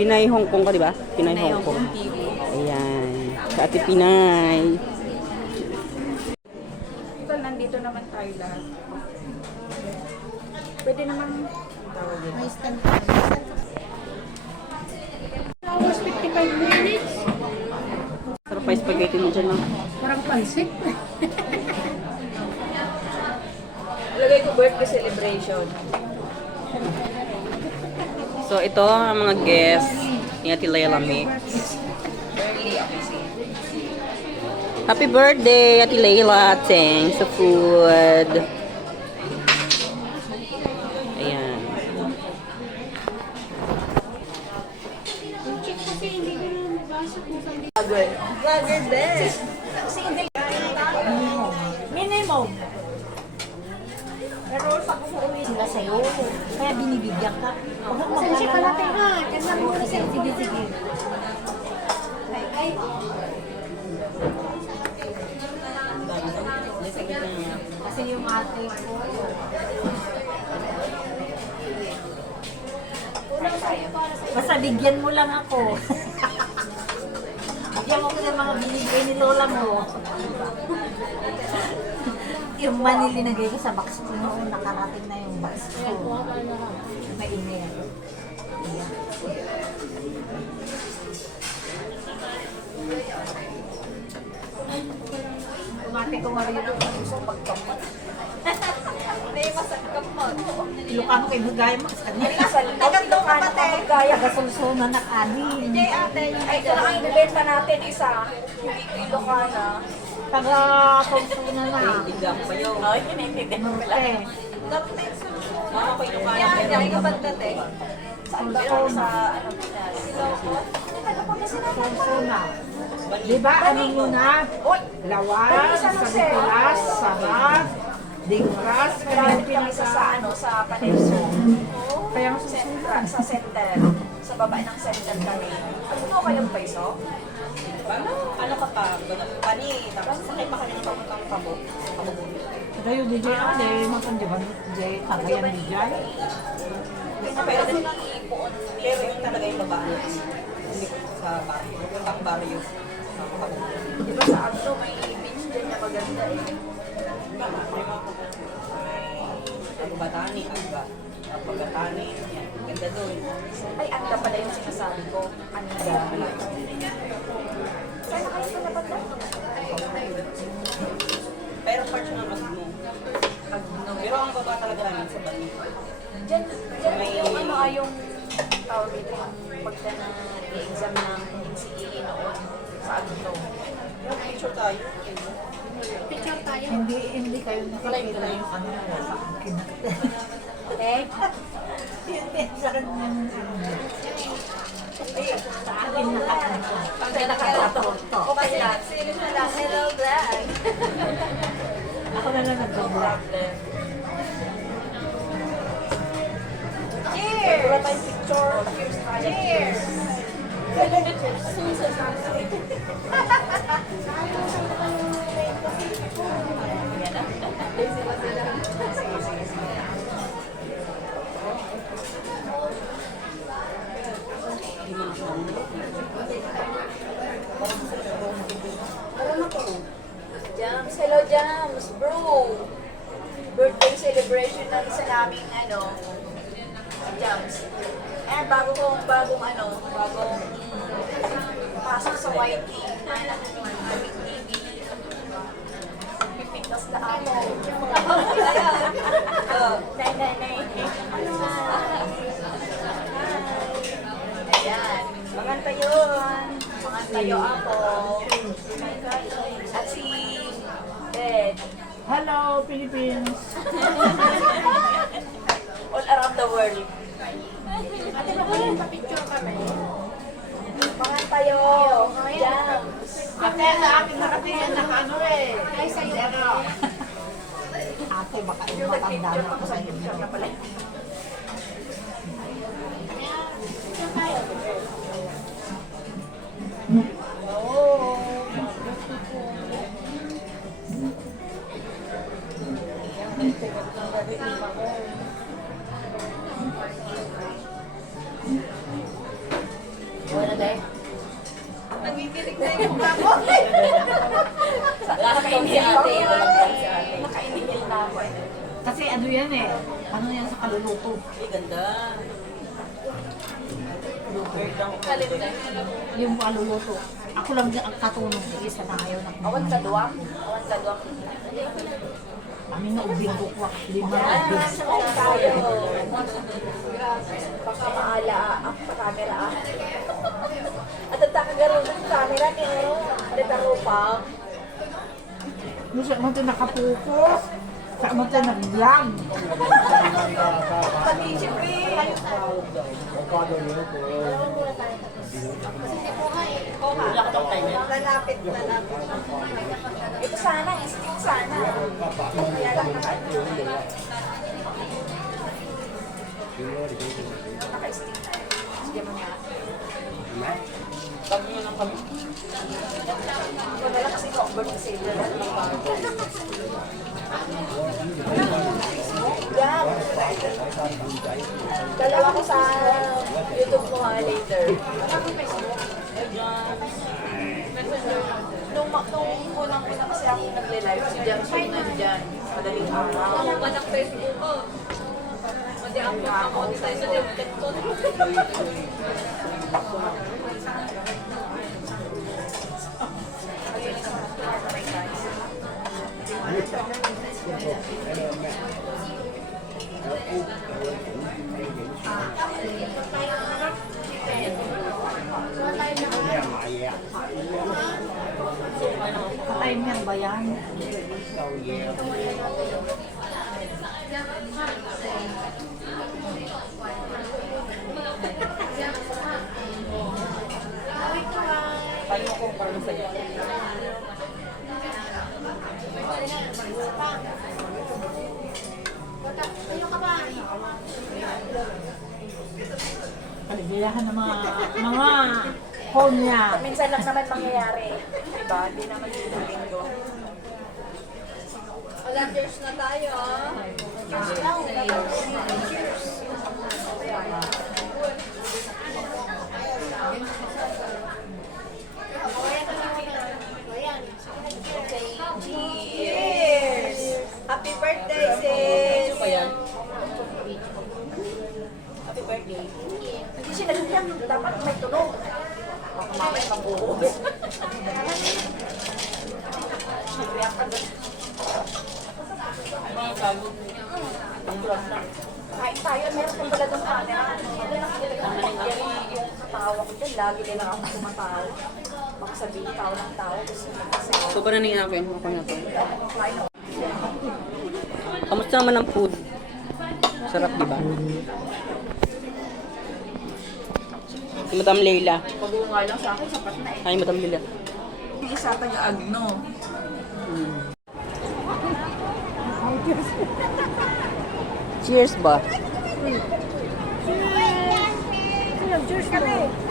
Pinay Hong Kong ka, di ba? Pinay Pinay Hong Kong. Hong Kong TV. Ayan. Sa Ate Pinay. Ito, nandito naman tayo lahat. Pwede naman May stand. almost 55 minutes. Sarap pa yung spaghetti mo dyan, ma'am. Parang pansit. Lagay ko birthday celebration. So, ito ang mga guests ni Ate Layla Mix. Early ako. Happy birthday, Ate Layla. Thanks sa food. Ayan. Vlogger din. Minimum. Pero pag umuwi sila sa'yo, kaya binibigyan ka. Huwag kang mag-alala. Saan pala tayo ha? Kasi muna sa'yo. Sige, sige. Kasi yung ate ko. Basta bigyan mo lang ako. Bigyan mo ko ng mga binigay ni Lola mo. Yung money linagay ko sa box ko noon, nakarating na yung box ko. Mainit. Kumate ko marino ko gusto pagkamot. May masagkamot. Ilocano kay Bugay mo. Tagatlo ka pati. Kaya kasulsunan na kanin. Hindi ate, ay ito lang ang ibibenta natin isa. Yung Ilocana. Taga kasulsunan na. Igang pa yun. Ay, kinitindihan mo pala. Norte. Ako pa Ilocana. Yan, yan yung bandate. Saan ba yun? Sa ano, Pinas? Kasulsunan. Diba, ano muna? Lawas, sabitulas, sarap, dingras, kaya Meron kami sa ano, sa Paneso. Kaya Sa center. Sa baba ng center kami. Ano mo kayong peso? Ano ka pa? Pani. Tapos sakay pa kami ng papuntang pabo. Kayo DJ ate, makan di ba? DJ, tagayan DJ. Pero din iipon. Pero yung talaga yung babae. Hindi ko sa barrio. Puntang barrio. Di ba sa Agno may beach dyan na maganda eh. Ang Batani. Ang Batani. Ganda doon. Ay, Anda pala yung sinasabi ko. Anda. Saan na kayo palapat na? Pero part siya ng Magno. Pero ang baba talaga namin sa Bani. Dyan yung ano ay yung tawag dito yung pagka na i-exam ng NCAA noon sa Agno. Pero picture tayo. Picture tayo. Hindi kayo nakakita yung ano mo sa akin. Eh? Sa akin yung sa akin nakakita. Pagka nakarato. Okay lang. Sino na lang? Hello, vlog. Ako na lang No nag-vlog. problem. Cheers! Wala tayong picture. Cheers tayo. Cheers! Jams, hello Jams, bro. Birthday celebration ng isa naming ano, Jams. Eh, bagong pasok sa YT. Aming TV. Pipintas na ako. Nay. Ayan. Maganda yun. Maganda ako. At si Ben. Hello, Philippines! All around the world. Ate, bakit pa-picture kami? Mga tayo. Jams. Ate, sa akin nakatingin na ano eh. Ay, sa'yo. Ate, baka Yung matanda nag-picture na pa ako ko sa sa'yo. picture na pala. Nakainil si ate. Nakainil na ako eh. Kasi ano yan eh. Ano yan sa kaluluto? Ay, ganda. Yung kaluluto. Ako lang ang katulong ng isa na ayaw na. Awan ka duwang. Awan ka duwang. Ano na ubing ko kwa. Lima na ubing. Tayo. Baka maala ang camera. At ang takagaroon ng camera ni Tatarupang. Musa mo ito nakapokus. Sa mo ito nag-vlog. Pati siyempre. Malapit. Ito sana, stick sana. Kaya lang naka-stick. Sige mo nga. Pag nyo lang kami. Wala lang kasi cover ng sale. Yan. Dalawa ko sa YouTube mo later. Nung unang-una kasi ako nagle-live, si Jackson nandyan. Madaling araw. Ako ba ng Facebook ko? Madi ako ako sa content ko. Time yan ba yan? Tayo ko parang sa'yo. Kaligayahan ng mga konya. Minsan lang naman mangyayari. Diba? Hindi naman dito linggo. Wala, cheers na tayo. Cheers! Happy birthday, sis! Ano yan? Happy birthday. Hindi siya nagsiyak. Dapat may tunog. Baka mamaya mag-uubos. React ka doon. Ay, mga bago. Ang bulas na. Kain tayo, meron kong pala doon camera. Yung katawa ko dyan, lagi nila ako tumatawa. Baka sabihin tao ng tao. Gusto nila kasi. So, parang nangyayari ako na to. Kain ako. Kamusta naman ang food? Sarap, di ba? Si Madam Leila. Pag-uungay lang sa akin, sapat na eh. Ay, Madam Leila. Hindi isa tayo agno. Cheers ba? Cheers mo.